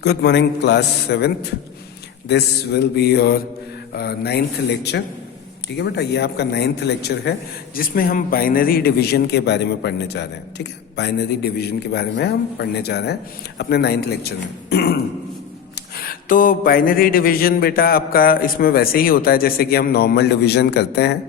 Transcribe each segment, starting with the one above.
Good morning, class 7th. This will be your ninth lecture. ठीक है बेटा, ये आपका 9th लेक्चर है जिसमें हम बाइनरी डिवीजन के बारे में पढ़ने जा रहे हैं. ठीक है, बाइनरी डिवीजन के बारे में हम पढ़ने जा रहे हैं अपने 9th लेक्चर में. तो बाइनरी डिवीजन बेटा आपका इसमें वैसे ही होता है जैसे कि हम नॉर्मल डिवीजन करते हैं.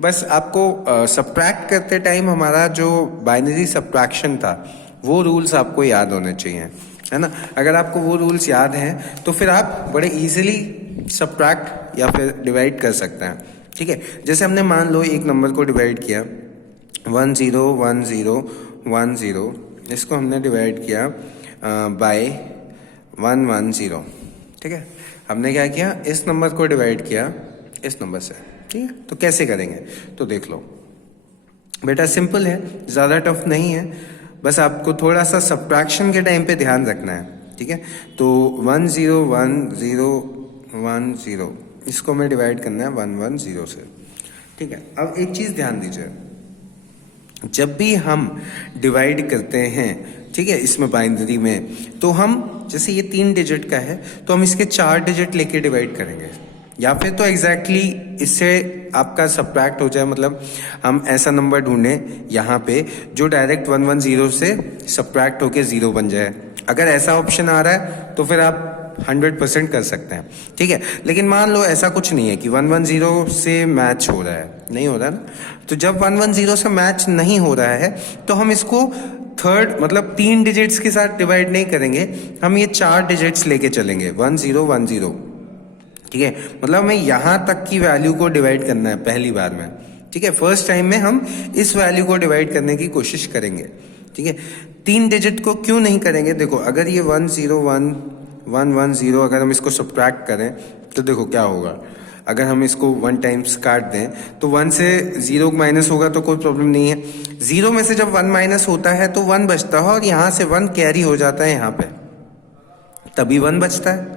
बस आपको सब्ट्रैक्ट करते टाइम हमारा जो बाइनरी सब्ट्रैक्शन था वो रूल्स आपको याद होने चाहिए, है ना. अगर आपको वो रूल्स याद हैं तो फिर आप बड़े इजीली सब्ट्रैक्ट या फिर डिवाइड कर सकते हैं. ठीक है, जैसे हमने मान लो एक नंबर को डिवाइड किया 1 0 1 0 1 0, इसको हमने डिवाइड किया बाय 1 1 0. ठीक है, हमने क्या किया, इस नंबर को डिवाइड किया इस नंबर से. ठीक है, तो कैसे करेंगे तो देख लो बेटा, सिंपल है, ज़्यादा टफ नहीं है. बस आपको थोड़ा सा सब्ट्रैक्शन के टाइम पे ध्यान रखना है. ठीक है, तो 1 0 1 0 1 0 इसको हमें डिवाइड करना है 1 1 0 से. ठीक है, अब एक चीज़ ध्यान दीजिए, जब भी हम डिवाइड करते हैं, ठीक है, इसमें बाइनरी में, तो हम जैसे ये 3 डिजिट का है तो हम इसके 4 डिजिट लेके डिवाइड करेंगे, या फिर तो एग्जैक्टली इससे आपका सब्ट्रैक्ट हो जाए. मतलब हम ऐसा नंबर ढूंढें यहाँ पे जो डायरेक्ट 1 1 0 से सब्ट्रैक्ट होके 0 बन जाए. अगर ऐसा ऑप्शन आ रहा है तो फिर आप 100% कर सकते हैं. ठीक है, लेकिन मान लो ऐसा कुछ नहीं है कि 1 1 0 से मैच हो रहा है, नहीं हो रहा ना. तो जब 1 1 0 से मैच नहीं हो रहा है तो हम इसको थर्ड मतलब 3 डिजिट्स के साथ डिवाइड नहीं करेंगे, हम ये 4 डिजिट्स लेके चलेंगे 1 0 1 0. ठीक है, मतलब हमें यहाँ तक की वैल्यू को डिवाइड करना है पहली बार में. ठीक है, फर्स्ट टाइम में हम इस वैल्यू को डिवाइड करने की कोशिश करेंगे. ठीक है, 3 डिजिट को क्यों नहीं करेंगे, देखो अगर ये 1 0 1 1 1 0 अगर हम इसको सब्ट्रैक्ट करें तो देखो क्या होगा. अगर हम इसको 1 टाइम्स काट दें तो 1 से 0 माइनस होगा तो कोई प्रॉब्लम नहीं है. 0 में से जब 1 माइनस होता है तो 1 बचता है और यहाँ से 1 कैरी हो जाता है यहाँ पे, तभी 1 बचता है.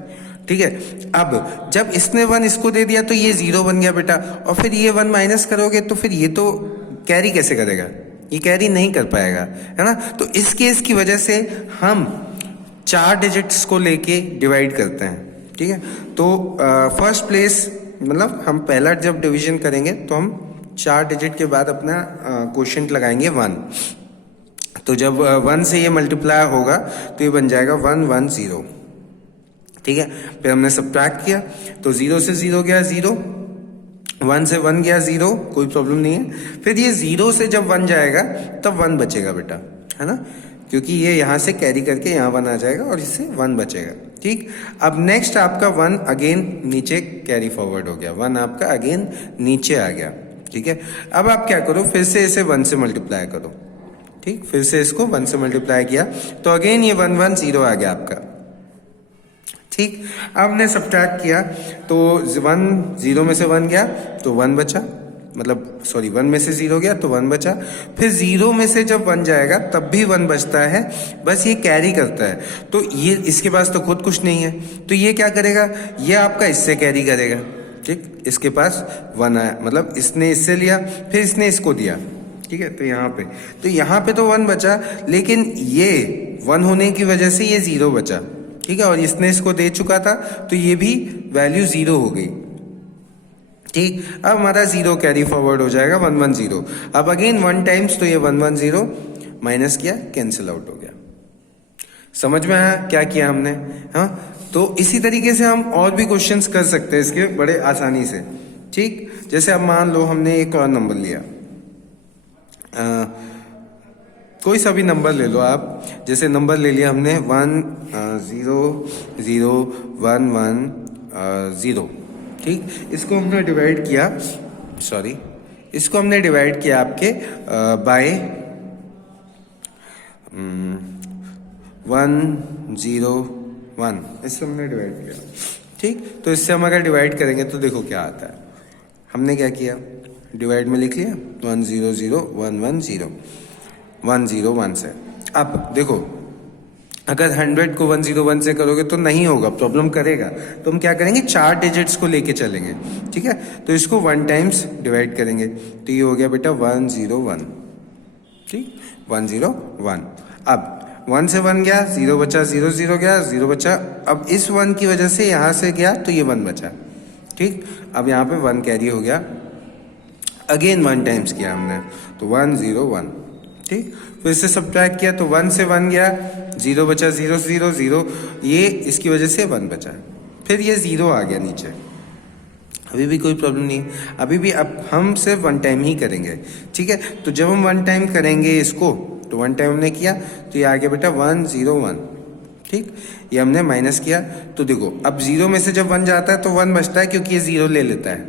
ठीक है, अब जब इसने 1 इसको दे दिया तो ये 0 बन गया बेटा, और फिर ये 1 माइनस करोगे तो फिर ये तो कैरी कैसे करेगा, ये कैरी नहीं कर पाएगा, है ना. तो इस केस की वजह से हम 4 डिजिट्स को लेके डिवाइड करते हैं. ठीक है, तो फर्स्ट प्लेस मतलब हम पहला जब डिवीजन करेंगे तो हम 4 डिजिट के बाद अपना क्वोशिएंट लगाएंगे 1. तो जब 1 से ये मल्टीप्लाई होगा तो ये बन जाएगा 1 1 0. ठीक है, फिर हमने सब्ट्रैक्ट किया तो 0 से 0 गया 0, 1 से 1 गया 0, कोई प्रॉब्लम नहीं है. फिर ये 0 से जब 1 जाएगा तब 1 बचेगा बेटा, है ना, क्योंकि ये यहाँ से कैरी करके यहाँ 1 आ जाएगा और इससे 1 बचेगा. ठीक, अब नेक्स्ट आपका 1 अगेन नीचे कैरी फॉरवर्ड हो गया, 1 आपका अगेन नीचे आ गया. ठीक है, अब आप क्या करो, फिर से इसे 1 से मल्टीप्लाई करो. ठीक, फिर से इसको 1 से मल्टीप्लाई किया तो अगेन ये 1 1 0 आ गया आपका. ठीक, अब हमने सब्ट्रैक्ट किया तो 1 0 में से 1 गया तो 1 बचा, मतलब सॉरी 1 में से 0 गया तो 1 बचा. फिर 0 में से जब 1 जाएगा तब भी 1 बचता है, बस ये कैरी करता है. तो ये इसके पास तो खुद कुछ नहीं है, तो ये क्या करेगा, ये आपका इससे कैरी करेगा. ठीक, इसके पास 1 आया, मतलब इसने इससे लिया फिर इसने इसको दिया. ठीक है, तो यहाँ पे तो 1 बचा, लेकिन ये 1 होने की वजह से ये 0 बचा. ठीक है, और इसने इसको दे चुका था तो ये भी वैल्यू 0 हो गई. ठीक, अब हमारा 0 कैरी फॉरवर्ड हो जाएगा 1 1 0. अब अगेन 1 टाइम्स तो ये 1 1 0 माइनस किया, कैंसिल आउट हो गया. समझ में आया क्या किया हमने. हाँ, तो इसी तरीके से हम और भी क्वेश्चंस कर सकते हैं इसके बड़े आसानी से. ठीक, जैसे अब मान लो हमने एक और नंबर लिया, कोई सा भी नंबर ले लो आप. जैसे नंबर ले लिया हमने 1 0 0 1 1 0. ठीक, इसको हमने डिवाइड किया, सॉरी इसको हमने डिवाइड किया आपके बाय 1 0 1, इससे हमने डिवाइड किया. ठीक, तो इससे हम अगर डिवाइड करेंगे तो देखो क्या आता है. हमने क्या किया, डिवाइड में लिख लिया 1 0 0 1 1 0 1 0 1 से. अब देखो अगर 100 को 1 0 1 से करोगे तो नहीं होगा, प्रॉब्लम करेगा. तो हम क्या करेंगे, 4 डिजिट्स को लेके चलेंगे. ठीक है, तो इसको 1 टाइम्स डिवाइड करेंगे तो ये हो गया बेटा 1 0 1. ठीक, 1 0 1. अब 1 से 1 गया, 0 बचा, 0 0 गया, 0 बचा। अब इस 1 की वजह से यहाँ से गया तो ये 1 बचा, ठीक। अब यहाँ पे 1 कैरी हो गया, अगेन 1 टाइम्स किया हमने, तो 1 0 1, ठीक। फिर से सब्ट्रैक्ट किया तो 1 से 1 गया, 0 बचा, 0 0 0, ये इसकी वजह से 1 बचा, फिर ये 0 आ गया नीचे। अभी भी कोई प्रॉब्लम नहीं, अभी भी अब हम सिर्फ 1 टाइम ही करेंगे, ठीक है। तो जब हम 1 टाइम करेंगे इसको, तो 1 टाइम हमने किया तो ये आ गया बेटा 1 0 1, ठीक। ये हमने माइनस किया तो देखो अब 0 में से जब 1 जाता है तो 1 बचता है, क्योंकि ये 0 ले लेता है,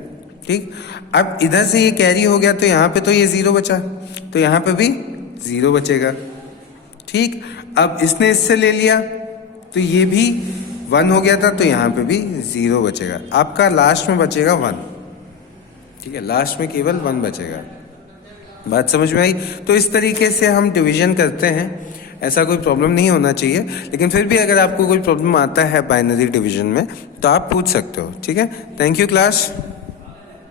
ठीक। अब इधर से ये कैरी हो गया तो यहाँ पे तो ये 0 बचा, तो यहाँ पे भी 0 बचेगा, ठीक। अब इसने इससे ले लिया तो ये भी 1 हो गया था, तो यहाँ पे भी 0 बचेगा। आपका लास्ट में बचेगा 1, ठीक है, लास्ट में केवल 1 बचेगा। बात समझ में आई? तो इस तरीके से हम डिवीजन करते हैं, ऐसा कोई प्रॉब्लम नहीं होना चाहिए। लेकिन फिर भी अगर आपको कोई प्रॉब्लम आता है बाइनरी डिवीजन में तो आप पूछ सकते हो, ठीक है। Thank you class.